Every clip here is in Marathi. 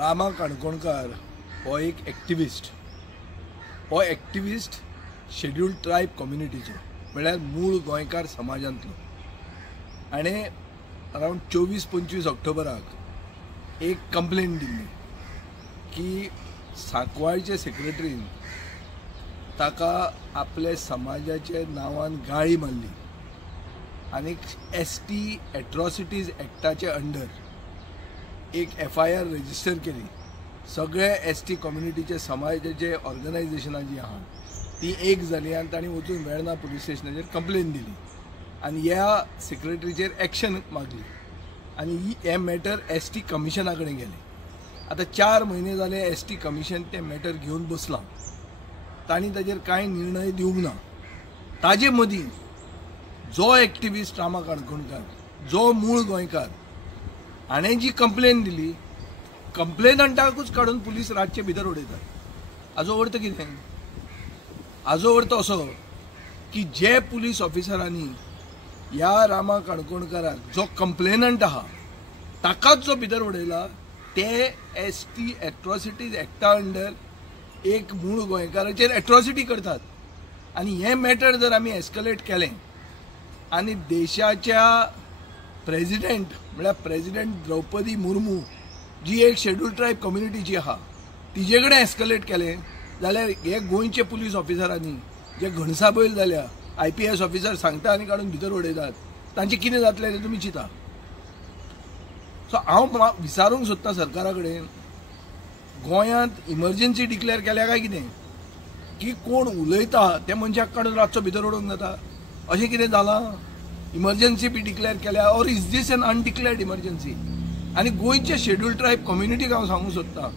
रामा काणकोणकार हो एक एक्टिविस्ट. हो एक्टिविस्ट शेड्यूल्ड ट्रायब कम्युनिटीचो म्हळ्यार मूळ गोंयकार समाजांतलो. आनी अरावंड 24-25 ऑक्टोबराक एक कंप्लेंट दिल्ली की सांकवाळचे सेक्रेटरीन ताका आपले समाजाचे नांवान गाळी मारली आनी ST एट्रॉसिटीज एक्टाचे अंडर एक FIR रजिस्टर केली. सगळे ST कम्युनिटीचे समाजाचे ऑर्गनायझेशनां जी आहा ती एक जाली आनी तांणी वचून वेर्णा पुलीस स्टेशनाचेर कंप्लेन दिली आनी ह्या सेक्रेटरीचेर एक्शन मागली आनी हे मॅटर ST कमिशना कडेन गेले. आतां 4 म्हयने जाले ST कमिशन ते मॅटर घेवन बसलां. तांणी ताचेर कांय निर्णय दिवंक ना. ताजे मदीं जो एक्टिविस्ट रामा काणकोणकार, जो मूळ गोंयकार, हाणें जी कंप्लेन दिली, कंप्लेनंटाकूच काडून पुलीस रातचे भितर उडयतात. हाजो अर्थ कितें? हाजो अर्थ असो की जे पुलीस ऑफिसरांनी ह्या रामा काणकोणकाराक जो कंप्लेनंट आहा ताकाच जो भितर उडयला ते ST एट्रॉसिटीज एक्टा अंडर एक मूळ गोंयकाराचेर एट्रॉसिटी करतात. आनी हे मॅटर जर आमी एस्कलेट केलें आनी देशाच्या प्रेसिडेंट म्हळ्यार प्रेसिडेंट द्रौपदी मुर्मू जी एक शेड्यूल्ड ट्रायब कम्युनिटीची आहा तिजे कडेन एस्कलेट केलें जाल्यार हे गोंयचे पुलीस ऑफिसरांनी जे घणसाबैल जाल्या, IPS ऑफिसर सांगता आनी काडून भितर उडयतात, तांचें कितें जातलें तें तुमी चिंता. सो हांव विचारूंक सोदतां सरकारा कडेन, गोंयांत इमर्जन्सी डिक्लेअर केल्या काय कितें? की कोण उलयता त्या मनशाक काडून रातचो भितर उडोवंक जाता अशें कितें जालां? इमर्जन्सी बी डिक्लेअर केल्या or is this an undeclared emergency? आनी गोंयच्या शेड्यूल्ड ट्रायब कम्युनिटीक हांव सांगूंक सोदतां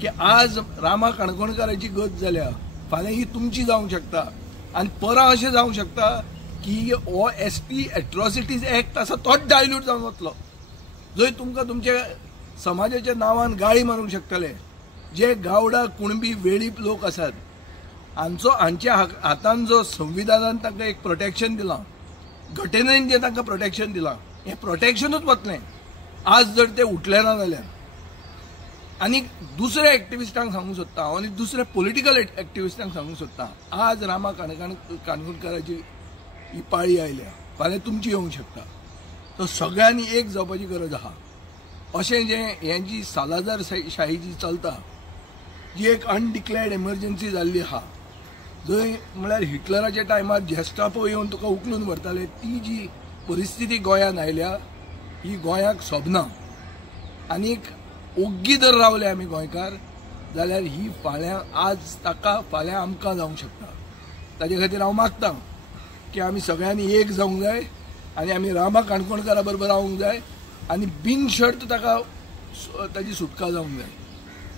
की आज रामा काणकोणकाराची गत जाल्या, फाल्यां ही तुमची जावंक शकता आनी परां अशें जावंक शकता की हो ST एट्रॉसिटीज एक्ट आसा तोच डायल्यूट जावन वतलो, जंय तुमकां तुमच्या समाजाच्या नांवान गाळी मारूंक शकतले. जे गावडा, कुणबी, वेळीप लोक आसात हांच्या हातान जो संविधानान तांकां एक प्रोटेक्शन दिलां, घटनेन जें तांकां प्रोटेक्शन दिलां, हें प्रोटेक्शनूच वतलें आज जर ते उठले ना जाल्यार. आनी दुसऱ्या एक्टिविस्टांक सांगूंक सोदता हांव आनी दुसऱ्या पॉलिटिकल एक्टिविस्टांक सांगूंक सोदता, आज रामा काणकोणकाराची ही पाळी आयल्या, फाल्यां तुमची येवंक शकता. तो सगळ्यांनी एक जावपाची गरज आहा. अशें जें हें जी सालाजार शाही जी चलता, जी एक अनडिक्लेअर्ड इमर्जन्सी जाल्ली आहा, जंय म्हळ्यार हिटलराच्या टायमार जेस्टापो येवन तुका उखलून व्हरताले, ती जी परिस्थिती गोंयांत आयल्या ही गोंयाक सोबना. आनीक ओग्गी जर रावले आमी गोंयकार जाल्यार ही फाल्यां आज ताका फाल्यां आमकां जावंक शकता. ताजे खातीर हांव मागतां की आमी सगळ्यांनी एक जावंक जाय आनी आमी रामा काणकोणकारा बरोबर रावंक जाय आनी बिनशर्त ताका ताची सुटका जावंक जाय.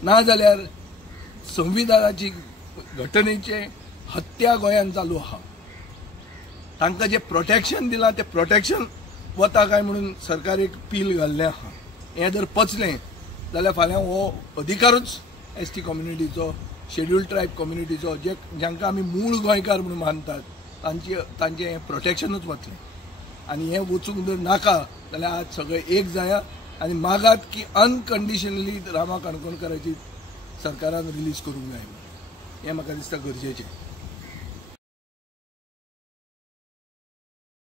नाजाल्यार संविधानाची घटनेचे हत्या गोंयांत चालू आहा. तांकां जे प्रोटेक्शन दिलां तें प्रोटेक्शन वता काय म्हणून सरकार एक पील घाल्लें आहा. हें जर पचलें जाल्यार फाल्यां हो अधिकारूच ST कम्युनिटीचो, शेड्यूल्ड ट्रायब कम्युनिटीचो, जांकां आमी मूळ गोंयकार म्हणून मानतात, तांचें हें प्रोटेक्शनूच वतलें. आनी हें वचूंक जर नाका जाल्यार आज सगळे एक जाया आनी मागात की अनकंडिशनली रामा काणकोणकाराची सरकारान रिलीज करूंक जाय. हें म्हाका दिसता गरजेचें.